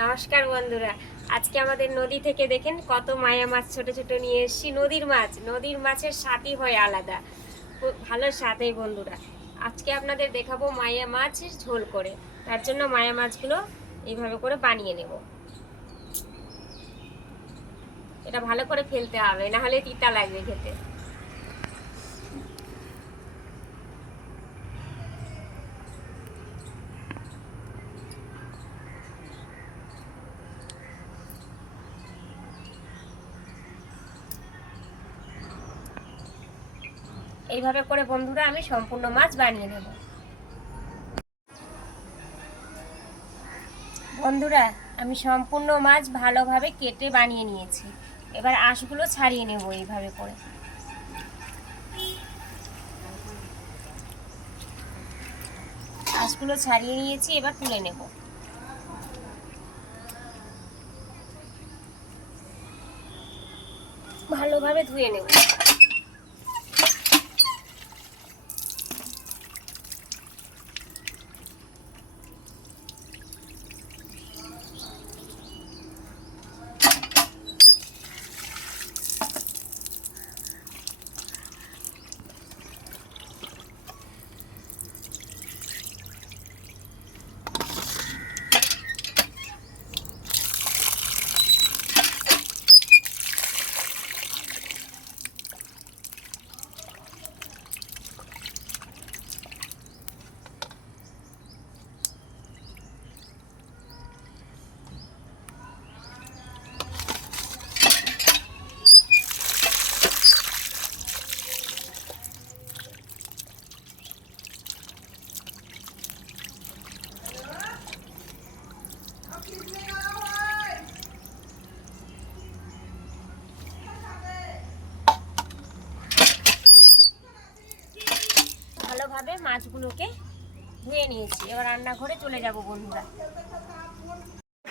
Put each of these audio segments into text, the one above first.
নমস্কার বন্ধুরা, আজকে আমাদের নদী থেকে দেখেন কত মায়া মাছ ছোট ছোট নিয়ে এসেছি। নদীর মাছের স্বাদই হয় আলাদা, খুব ভালো স্বাদ বন্ধুরা। আজকে আপনাদের দেখাবো মায়া মাছের ঝোল করে। তার জন্য মায়া মাছগুলো এইভাবে করে বানিয়ে নেব। এটা ভালো করে ফেলতে হবে, না হলে তিতা লাগবে খেতে। এইভাবে করে বন্ধুরা আমি সম্পূর্ণ মাছ বানিয়ে নেব। বন্ধুরা, আমি সম্পূর্ণ মাছ ভালোভাবে কেটে বানিয়ে নিয়েছি। এবার আঁশগুলো ছাড়িয়ে নেব এইভাবে করে। আঁশগুলো ছাড়িয়ে নিয়েছি, এবার তুলে নেব। ভালোভাবে ধুয়ে নেব। ভালোভাবে মাছগুলোকে ধুয়ে নিয়েছি, এবার রান্নাঘরে চলে যাব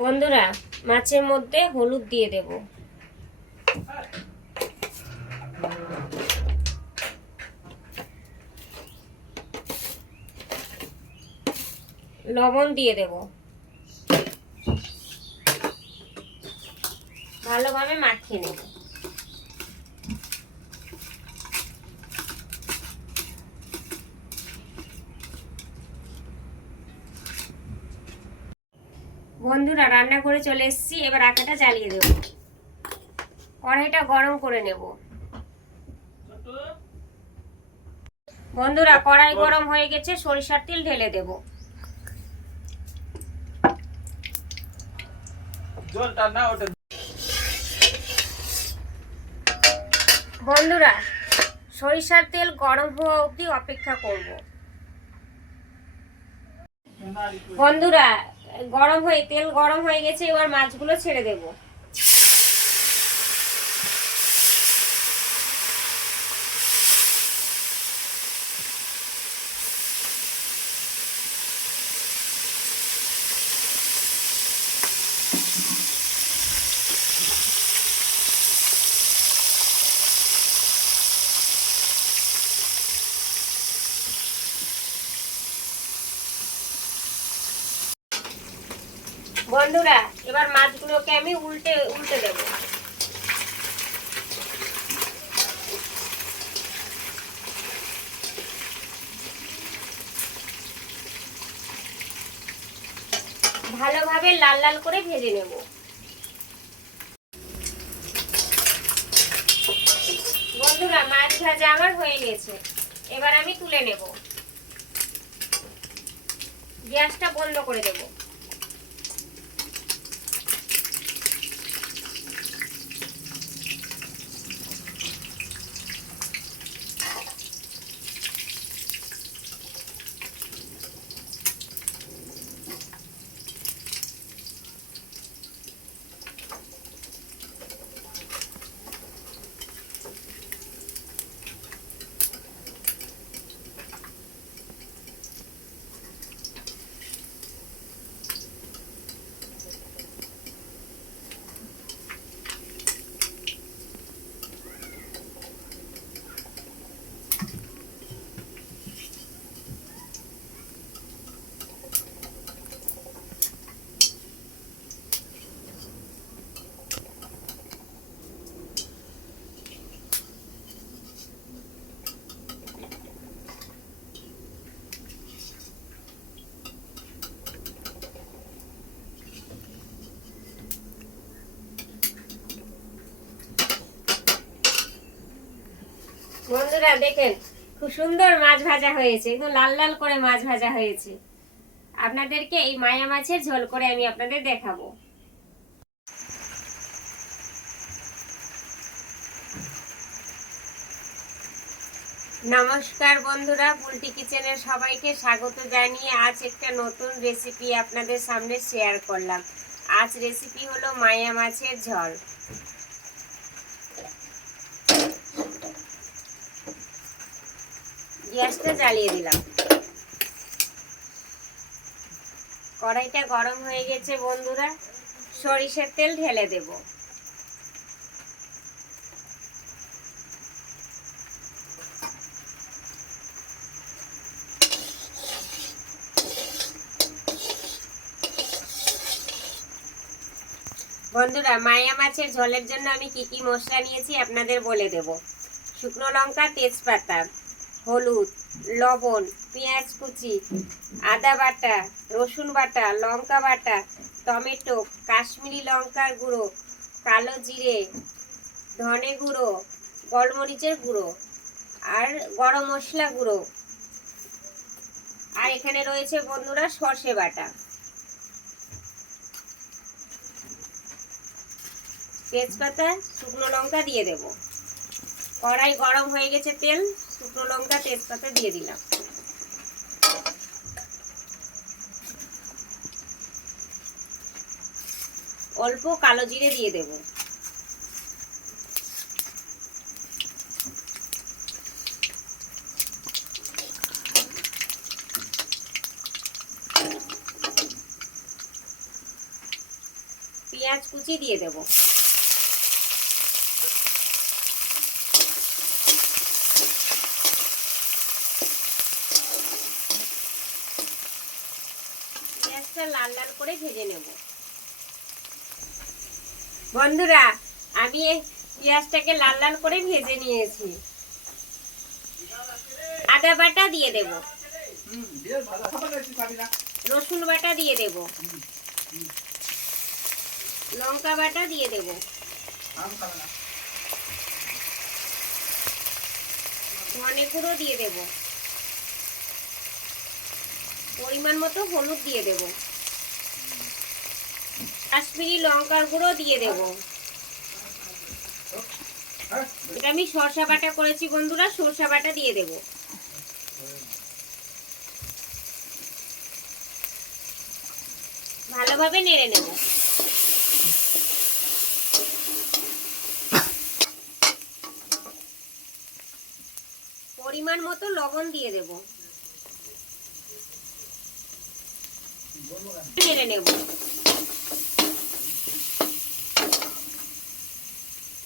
বন্ধুরা মাছের মধ্যে হলুদ দিয়ে দেব, লবণ দিয়ে দেব, ভালোভাবে মাখিয়ে নেব। বন্ধুরা রান্না করে চলে এসেছি, এবার আটাটা জ্বালিয়ে দেব। কড়াইটা গরম করে নেব। বন্ধুরা কড়াই গরম হয়ে গেছে, সরিষার তেল ঢেলে দেব। বন্ধুরা সরিষার তেল গরম হওয়া অবধি অপেক্ষা করব। বন্ধুরা তেল গরম হয়ে গেছে, এবার মাছগুলো ছেড়ে দেব। বন্ধুরা এবার মাছগুলোকে আমি উল্টে উল্টে দেব। ভালোভাবে লাল লাল করে ভেজে নেব। বন্ধুরা মাছ ভাজা আমার হয়ে গেছে, এবার আমি তুলে নেব। গ্যাসটা বন্ধ করে দেব। বন্ধুরা দেখেন খুব সুন্দর মাছ ভাজা হয়েছে, একদম লাল লাল করে মাছ ভাজা হয়েছে। আপনাদেরকে এই মায়া মাছের ঝোল করে আমি আপনাদের দেখাবো। নমস্কার বন্ধুরা, বুলটি কিচেনের সবাইকে স্বাগত জানিয়ে আজ একটা নতুন রেসিপি আপনাদের সামনে শেয়ার করলাম। আজ রেসিপি হলো মায়া মাছের ঝোল। গ্যাসটা জ্বালিয়ে দিলাম, কড়াইটা গরম হয়ে গেছে বন্ধুরা, সরিষার তেল ঢেলে দেব। বন্ধুরা মায়া মাছের ঝোলের জন্য আমি কি কি মশলা নিয়েছি আপনাদের বলে দেব। শুকনো লঙ্কা, তেজপাতা, হলুদ, লবণ, পেঁয়াজ কুচি, আদা বাটা, রসুন বাটা, লঙ্কা বাটা, টমেটো, কাশ্মীরি লঙ্কার গুঁড়ো, কালো জিরে, ধনে গুঁড়ো, গোলমরিচের গুঁড়ো আর গরম মশলা গুঁড়ো, আর এখানে রয়েছে বন্ধুরা সর্ষে বাটা। তেজপাতা, শুকনো লঙ্কা দিয়ে দেব। কড়াই গরম হয়ে গেছে, তেল, শুকনো লঙ্কা, তেজপাতা দিয়ে দিলাম। অল্প কালো জিরে দিয়ে দেব। পেঁয়াজ কুচি দিয়ে দেব। পেঁয়াজটা লাল লাল করে ভেজে নেব। বন্ধুরা আমি পেঁয়াজটাকে লাল লাল করে ভেজে নিয়েছি। আদা বাটা দিয়ে দেব, রসুন বাটা দিয়ে দেব, লঙ্কা বাটা দিয়ে দেব, ধনে গুঁড়ো দিয়ে দেব, পরিমাণ মতো হলুদ দিয়ে দেব, কাশ্মীরি লঙ্কার গুঁড়ো দিয়ে দেব। এটা আমি সরষা বাটা করেছি বন্ধুরা, সরষা বাটা দিয়ে দেব। ভালোভাবে নেড়ে নেব। পরিমাণ মতো লবণ দিয়ে দেব। নেড়ে নেব।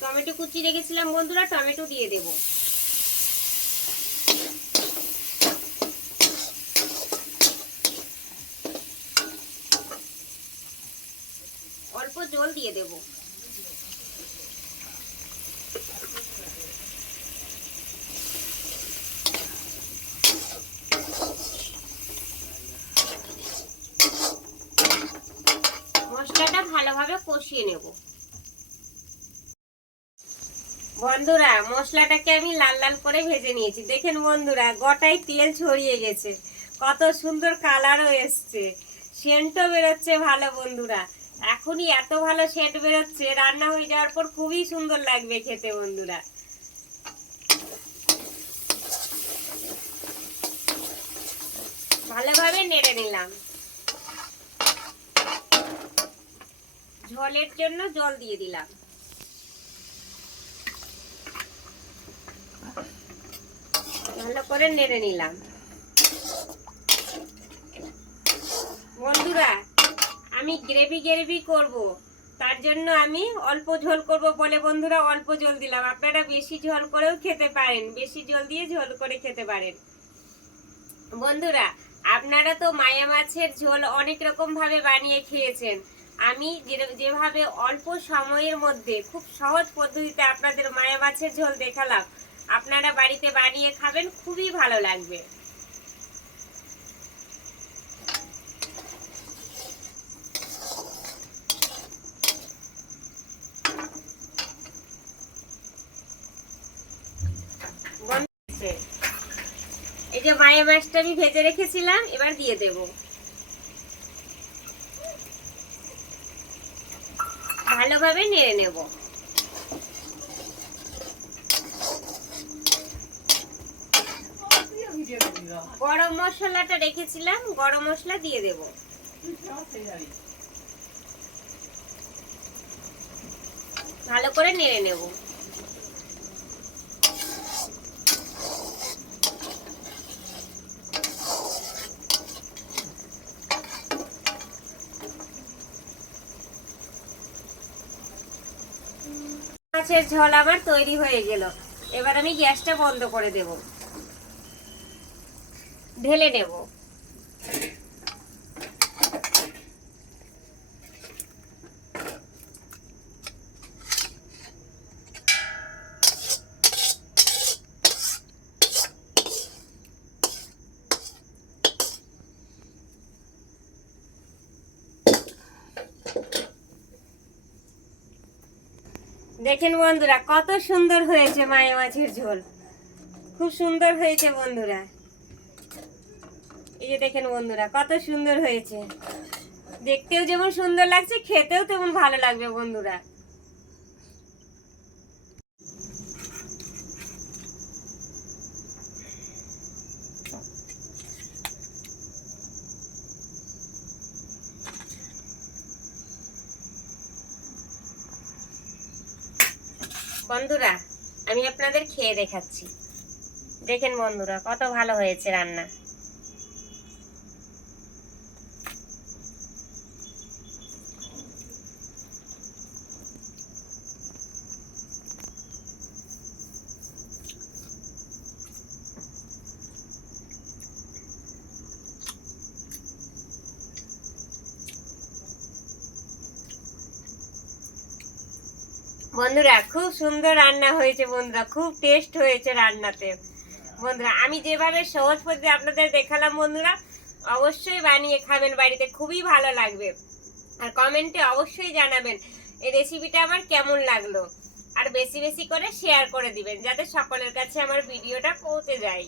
টমেটো কুচি রেখেছিলাম বন্ধুরা, টমেটো দিয়ে দেব। অল্প জল দিয়ে দেব। মশলাটা ভালোভাবে কষিয়ে নেব। বন্ধুরা মশলাটাকে আমি লাল লাল করে ভেজে নিয়েছি। দেখেন বন্ধুরা গোটায় তেল ছড়িয়ে গেছে, কত সুন্দর কালারও এসছে, সেন্টও বেরোচ্ছে ভালো বন্ধুরা। এখনই এত ভালো সেন্ট বেরোচ্ছে, রান্না হয়ে যাওয়ার পর খুবই সুন্দর লাগবে খেতে বন্ধুরা। ভালোভাবে নেড়ে নিলাম। ঝোলের জন্য জল দিয়ে দিলাম। ভালো করে নেড়ে নিলাম। বন্ধুরা আমি গ্রেভি করব, তার জন্য আমি অল্প ঝোল করব বলে বন্ধুরা অল্প ঝোল দিলাম। আপনারা বেশি ঝোল করেও খেতে পারেন, বেশি ঝোল দিয়ে ঝোল করে খেতে পারেন। বন্ধুরা আপনারা তো মায়া মাছের ঝোল অনেক রকম ভাবে বানিয়ে খেয়েছেন। আমি যেভাবে অল্প সময়ের মধ্যে খুব সহজ পদ্ধতিতে আপনাদের মায়া মাছের ঝোল দেখালাম, আপনারা বাড়িতে বানিয়ে খাবেন, খুবই ভালো লাগবে। মায়া মাছটা আমি ভেজে রেখেছিলাম, এবার দিয়ে দেব। ভালোভাবে নেড়ে নেব। গরম মশলাটা রেখেছিলাম, গরম মশলা দিয়ে দেব। ভালো করে নেড়ে নেব। মাছের ঝোল আমার তৈরি হয়ে গেল। এবার আমি গ্যাসটা বন্ধ করে দেব, ঢেলে নেব। দেখেন বন্ধুরা কত সুন্দর হয়েছে মায়া মাছের ঝোল, খুব সুন্দর হয়েছে বন্ধুরা। এই যে দেখেন বন্ধুরা কত সুন্দর হয়েছে, দেখতেও যেমন সুন্দর লাগছে, খেতেও তেমন ভালো লাগবে বন্ধুরা। বন্ধুরা আমি আপনাদের খেয়ে দেখাচ্ছি। দেখেন বন্ধুরা কত ভালো হয়েছে রান্না। বন্ধুরা খুব সুন্দর রান্না হয়েছে বন্ধুরা, খুব টেস্ট হয়েছে রান্নাতে বন্ধুরা। আমি যেভাবে সহজ পদ্ধতি আপনাদের দেখালাম বন্ধুরা, অবশ্যই বানিয়ে খাবেন বাড়িতে, খুবই ভালো লাগবে। আর কমেন্টে অবশ্যই জানাবেন এই রেসিপিটা আমার কেমন লাগলো। আর বেশি বেশি করে শেয়ার করে দিবেন যাতে সকলের কাছে আমার ভিডিওটা পৌঁছে যায়।